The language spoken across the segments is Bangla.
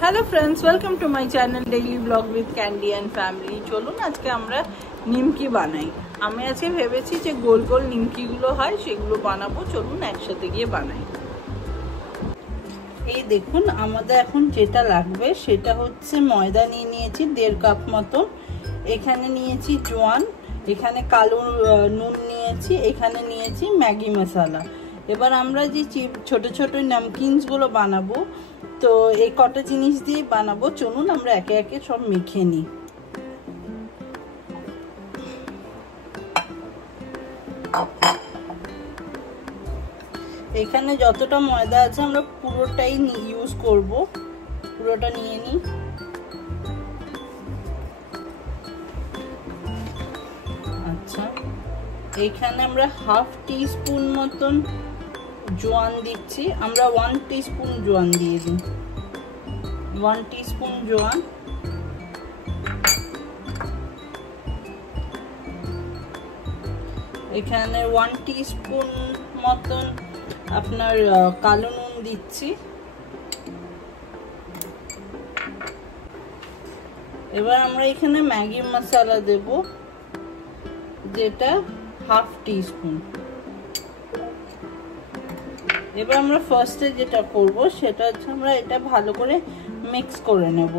Hello friends, welcome to my channel daily blog with candy and family. चलুন আজকে আমরা নিমকি বানাই। আমি আজকে ভেবেছি যে গোল গোল নিমকিগুলো হয় সেগুলো বানাবো। চলুন একসাথে গিয়ে বানাই। এই দেখুন আমাদের এখন যেটা লাগবে সেটা হচ্ছে ময়দা নিয়েছি 1.5 কাপ মতো, এখানে নিয়েছি জোয়ান, এখানে কালো নুন নিয়েছি, এখানে নিয়েছি ম্যাগি মশলা। এবার আমরা যে ছোট ছোট নামকিনসগুলো বানাবো তো এই কটা জিনিস দিয়ে বানাবো। চলুন আমরা একে একে সব মেখে নিই। এখানে যতটা ময়দা আছে আমরা পুরোটাই ইউজ করব, পুরোটা নিয়ে নিই। আচ্ছা, এখানে আমরা হাফ টিস্পুন মতন জোয়ান দিচ্ছি। আমরা 1 টিস্পুন জোয়ান দিয়ে দিই, 1 টিস্পুন জোয়ান। এখানে 1 টিস্পুন মতন আপনার কালো নুন দিচ্ছি। এবার আমরা এখানে ম্যাগি মশলা দেব, যেটা হাফ টিস্পুন। এবার আমরা ফার্স্টে যেটা করব সেটা হচ্ছে আমরা এটা ভালো করে মিক্স করে নেব।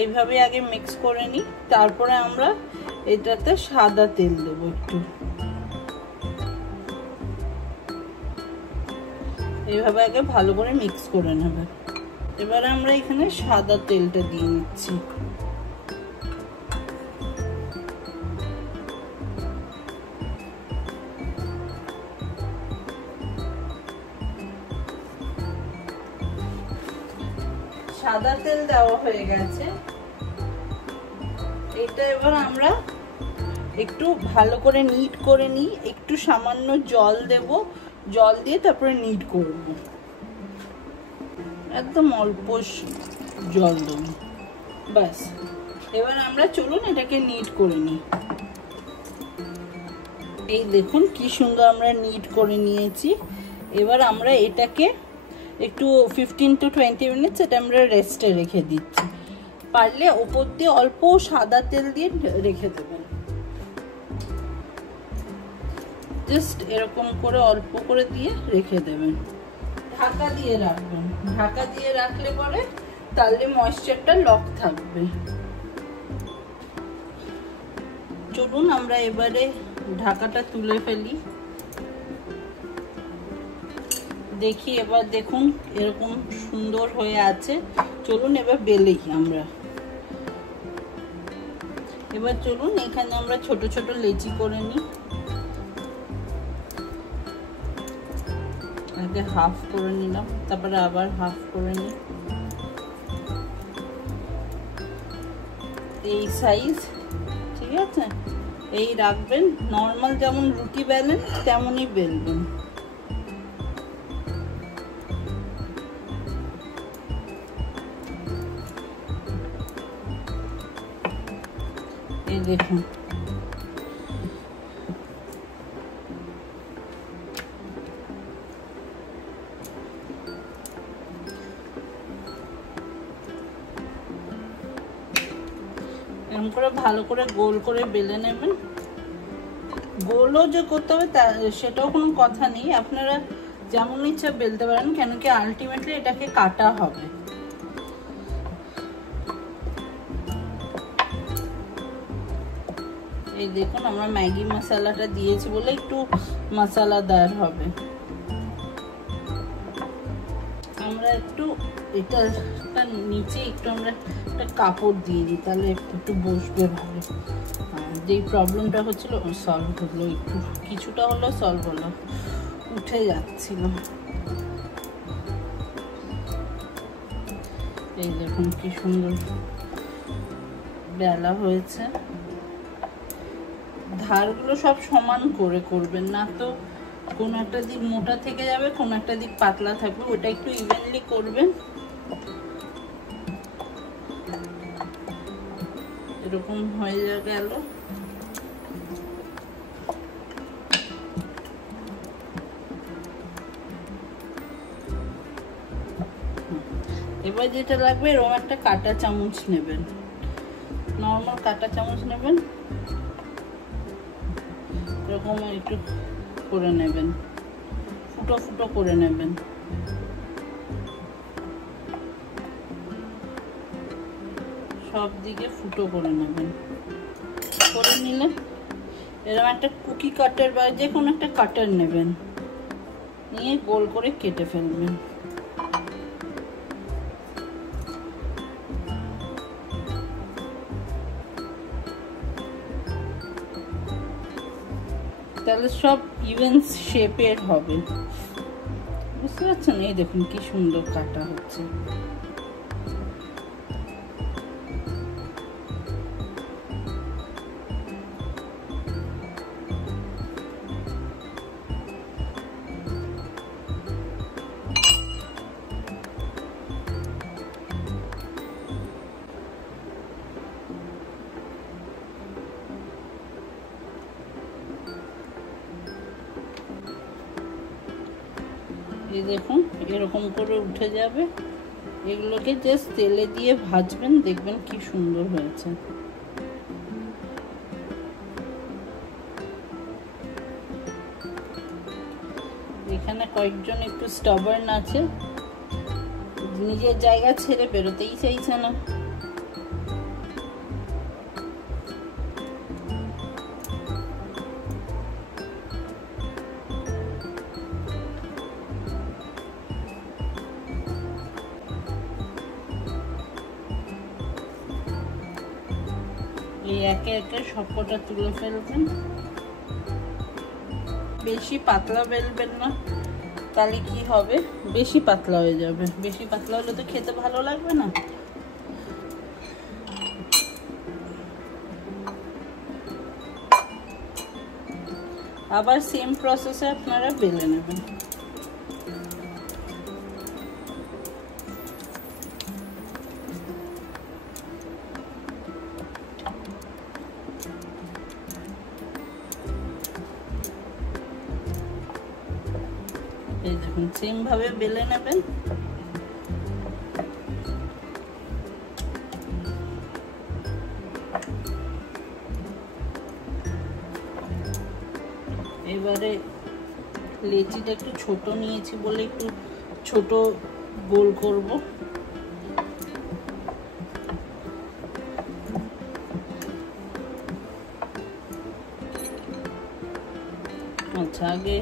এইভাবে আগে মিক্স করে নিই, তারপরে আমরা এটাতে সাদা তেল দেব একটু। এইভাবে আগে ভালো করে মিক্স করে নেব। এবার আমরা এখানে সাদা তেলটা দিয়ে নিচ্ছি। সাদা তেল দেওয়া হয়ে গেছে। এটা এবার আমরা একটু ভালো করে নিট করে নিই। একটু সামান্য জল দেব, জল দিয়ে তারপরে নিট করব। একদম অল্প জল দেব, ব্যাস। এবার আমরা চলুন এটাকে নিট করে নিই। এই দেখুন কি সুন্দর আমরা নিট করে নিয়েছি। এবার আমরা এটাকে একটু 15 to 20 মিনিটস এটা আমরা রেস্টে রেখে দিচ্ছি। পারলে উপর দিয়ে অল্প সাদা তেল দিয়ে রেখে দেবেন, জাস্ট এরকম করে অল্প করে দিয়ে রেখে দেবেন। ঢাকা দিয়ে রাখবেন, ঢাকা দিয়ে রাখলে পরে তাহলে ময়েশ্চারটা লক থাকবে। চলুন আমরা এবারে ঢাকাটা তুলে ফেলি। দেখি, এবার দেখুন এরকম সুন্দর হয়ে আছে। চলুন এবার বেলি আমরা। এবার চলুন এখানে আমরা ছোট ছোট লেচি করে নিই। আগে হাফ করে নিলাম, তারপরে আবার হাফ করে নিই। এই সাইজ, ঠিক আছে? এই রাখবেন, নর্মাল যেমন রুটি বেলেন তেমনই বেলবেন। এই দেখুন এরকম করে ভালো করে গোল করে বেলে নেবেন। গোলও যে করতে হবে সেটাও কোনো কথা নেই, আপনারা যেমন ইচ্ছা বেলতে পারেন, কেন কি আলটিমেটলি এটাকে কাটা হবে। এই দেখুন আমরা ম্যাগি মশলাটা দিয়েছি বলে একটু মশলাদার হবে। আমরা একটু এটা নিচে একটু আমরা একটা কাপড় দিয়ে দিই, তাহলে একটু বসবে ভালো। যেই প্রবলেমটা হচ্ছিল সলভ হলো, একটু কিছুটা হলো সলভ হলো, উঠে যাচ্ছিল। এই দেখুন কি সুন্দর বেলা হয়েছে। ধারগুলো সব সমান করে করবেন, না তো কোনো একটা দিক মোটা থেকে যাবে, কোনো একটা দিক পাতলা থাকবে। ওটা একটু ইভেনলি করবেন। এরকম হয়ে গেল। এবার যেটা লাগবে এরকম একটা কাঁটা চামচ নেবেন, নর্মাল কাঁটা চামচ নেবেন, এরকম একটু করে নেবেন, ফুটো ফুটো করে নেবেন। সব দিকে ফুটো করে নেবেন। করে নিলে এরকম একটা কুকি কাটার বা যে কোনো একটা কাটার নেবেন, নিয়ে গোল করে কেটে ফেলবেন। তাহলে সব ইভেন শেপের হবে, বুঝতে পারছেন? এই দেখুন কি সুন্দর কাটা হচ্ছে। এই দেখুন এরকম করে উঠে যাবে। এগুলোকে জাস্ট তেলে দিয়ে ভাজবেন, দেখবেন কি সুন্দর হয়েছে। এখানে কয়েকজন একটু স্টাবার্ন আছে, নিজের জায়গা ছেড়ে বেরোতেই চাইছে না। এই একে একে সবকটা তুলে ফেলবেন। বেশি পাতলা বেলবেন না, তাহলে কি হবে, বেশি পাতলা হয়ে যাবে। বেশি পাতলা হলে তো খেতে ভালো লাগবে না। আবার সেম প্রসেসে আপনারা বেলে নেবেন। এই দেখুন সেম ভাবে বেলে নেবেন। এবারে লেচিটা একটু ছোট নিয়েছি বলে একটু ছোট গোল করব। আচ্ছা, আগে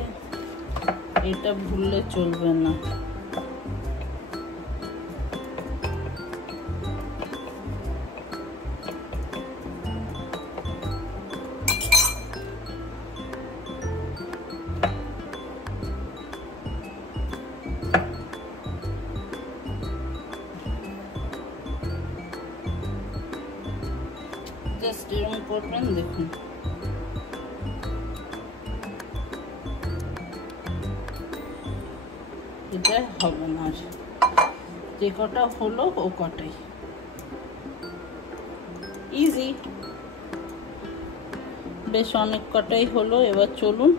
এটা ভুললে চলবে না। জাস্ট এরকম করবেন, দেখুন এটা হবে না। যে কটা হলো ও কটাই ইজি, বেশ অনেক কটাই হলো। এবার চলুন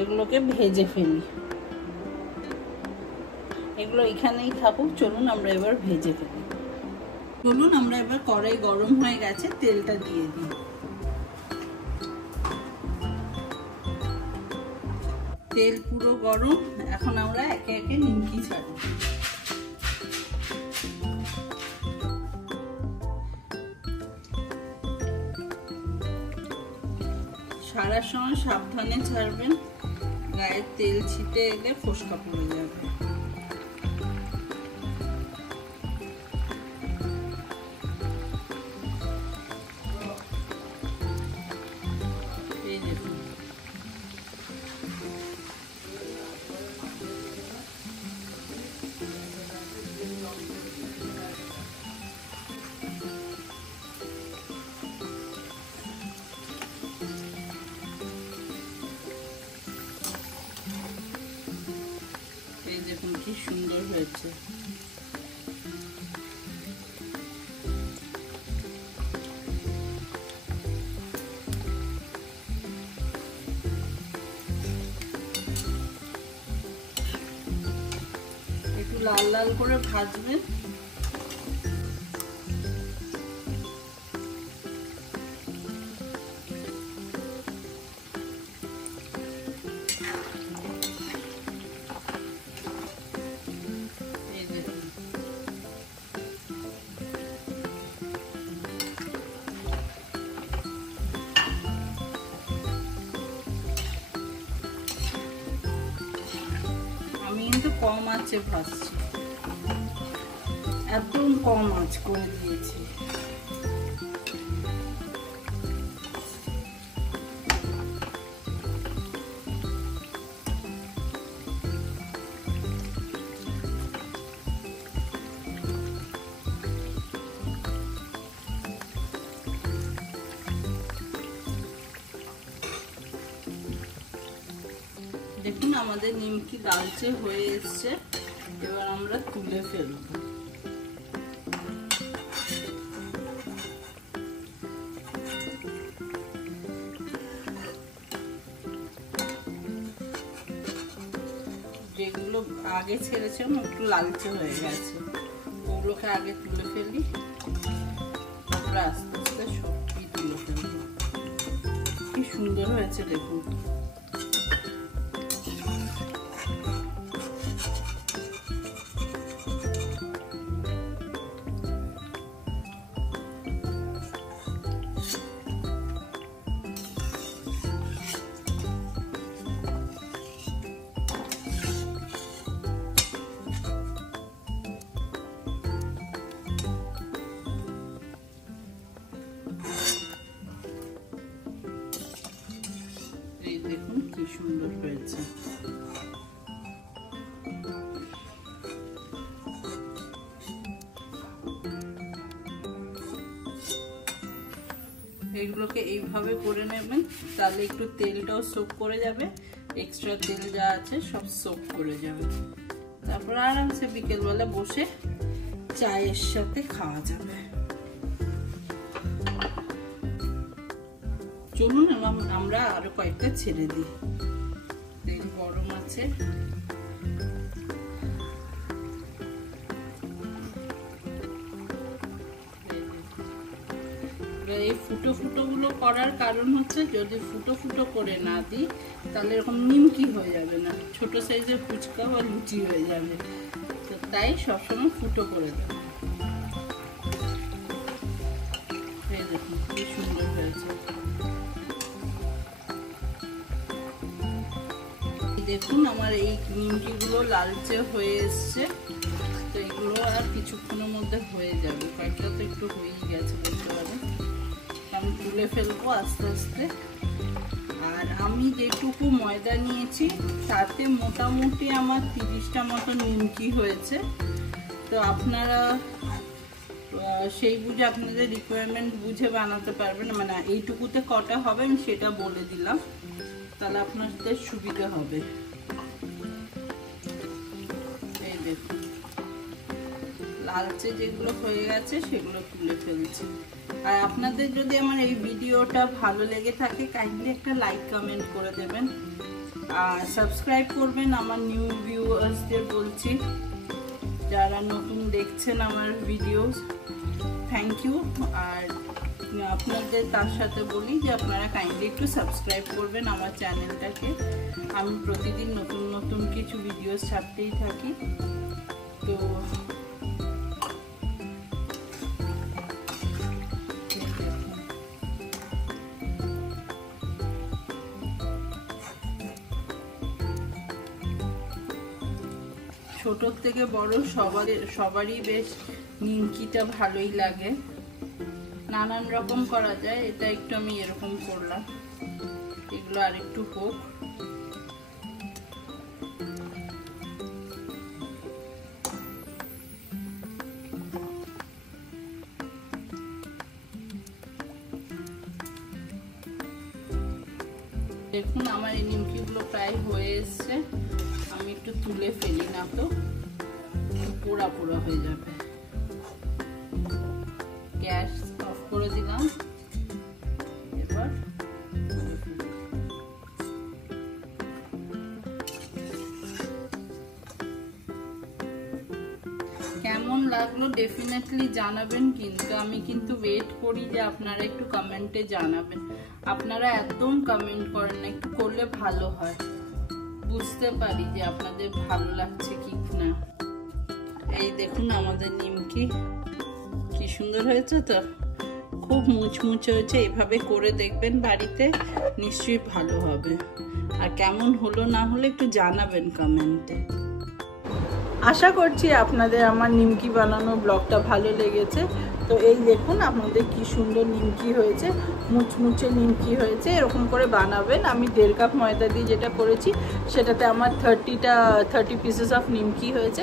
এগুলোকে ভেজে ফেলি। এগুলো এখানেই থাকুক, চলুন আমরা এবার ভেজে ফেলি। চলুন আমরা এবার কড়াই গরম হয়ে গেছে, তেলটা দিয়ে দিই। তেল পুরো গরম, এখন আমরা একে একে নিমকি ছাড়ব। ছাড়ার সময় সাবধানে ছাড়বেন, গায়ে তেল ছিটে এলে ফোসকা পড়ে যাবে। দেখুন কি সুন্দর হয়েছে। একটু লাল লাল করে ভাজবেন। কম আঁচে ভাজছি, একদম কম আঁচ করে দিয়েছি। দেখুন আমাদের নিমকি লালচে হয়ে এসছে, এবার আমরা তুলে ফেলব। যেগুলো আগে ছেড়েছিলাম একটু লালচে হয়ে গেছে, ওগুলোকে আগে তুলে ফেলি, তারপরে আস্তে আস্তে সবটি তুলে ফেলবো। কি সুন্দর হয়েছে দেখুন। দেখুন কি সুন্দর হয়েছে। এগুলোকে এইভাবে করে নেবেন, তাহলে একটু তেলটাও সোক করে যাবে, এক্সট্রা তেল যা আছে সব সোক করে যাবে। তারপর আরামসে বিকেলবেলা বসে চায়ের সাথে খাওয়া যাবে। চলুন আমরা আরো কয়েকটা ছেড়ে দিই। তেল গরম আছে, এই ফুটো ফুটো গুলো করার কারণ হচ্ছে যদি ফুটো ফুটো করে না দিই তাহলে এরকম নিমকি হয়ে যাবে না, ছোট সাইজের ফুচকা বা লুচি হয়ে যাবে। তো তাই সবসময় ফুটো করে দেব। এই দেখুন কি সুন্দর হয়েছে। দেখুন আমার এই নিমকিগুলো লালচে হয়ে এসছে, তো এগুলো আর কিছুক্ষণের মধ্যে হয়ে যাবে। কয়েকটা তো একটু হয়েই গেছে বলতে পারে। আমি তুলে ফেলবো আস্তে আস্তে। আর আমি যেটুকু ময়দা নিয়েছি তাতে মোটামুটি আমার 30টা মতো নিমকি হয়েছে। তো আপনারা সেই বুঝে আপনাদের রিকোয়ারমেন্ট বুঝে বানাতে পারবেন, মানে এইটুকুতে কটা হবে আমি সেটা বলে দিলাম, তাহলে আপনাদের সুবিধা হবে। এই দেখুন লালচে যেগুলো হয়ে গেছে সেগুলো তুলে ফেলছি। আর আপনাদের যদি আমার এই ভিডিওটা ভালো লেগে থাকে কাইন্ডলি একটা লাইক কমেন্ট করে দেবেন, আর সাবস্ক্রাইব করবেন। আমার নিউ ভিউয়ার্সদের বলছি, যারা নতুন দেখছেন আমার ভিডিও, থ্যাংক ইউ। আর আপনাদের তার সাথে বলি যে আপনারা কাইন্ডলি একটু সাবস্ক্রাইব করবেন আমার চ্যানেলটাকে। আমি প্রতিদিন নতুন নতুন কিছু ভিডিও ছাড়তেই থাকি। তো ছোট থেকে বড় সবারই বেশ নিমকিটা ভালোই লাগে, নানান রকম করা যায়। এটা একটু আমি এরকম করলাম, এগুলো আর একটু হোক। দেখুন আমার এই নিমকিগুলো প্রায় হয়ে এসছে, আমি একটু তুলে ফেলি, না তো পোড়া পোড়া হয়ে যাবে। গ্যাস অফ করে দিলাম। এবার কেমন লাগলো ডেফিনেটলি জানাবেন, কিন্তু আমি কিন্তু ওয়েট করি যে আপনারা একটু কমেন্টে জানাবেন। আপনারা একদম কমেন্ট করেন না, একটু করলে ভালো হয়, বুঝতে পারি যে আপনাদের ভালো লাগছে কি না। এই দেখুন আমাদের নিমকি কি সুন্দর হয়েছে, তো খুব মুচমুচে হয়েছে। এইভাবে করে দেখবেন বাড়িতে, নিশ্চয়ই ভালো হবে। আর কেমন হলো না হলো একটু জানাবেন কমেন্টে। আশা করছি আপনাদের আমার নিমকি বানানো ব্লগটা ভালো লেগেছে। তো এই দেখুন আপনাদের কি সুন্দর নিমকি হয়েছে, মুচমুচে নিমকি হয়েছে। এরকম করে বানাবেন। আমি 1.5 কাপ ময়দা দিয়ে যেটা করেছি সেটাতে আমার 30 পিসেস অফ নিমকি হয়েছে।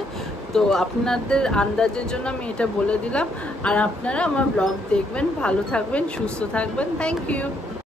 তো আপনাদের আন্দাজের জন্য আমি এটা বলে দিলাম। আর আপনারা আমার ব্লগ দেখবেন, ভালো থাকবেন, সুস্থ থাকবেন। Thank you.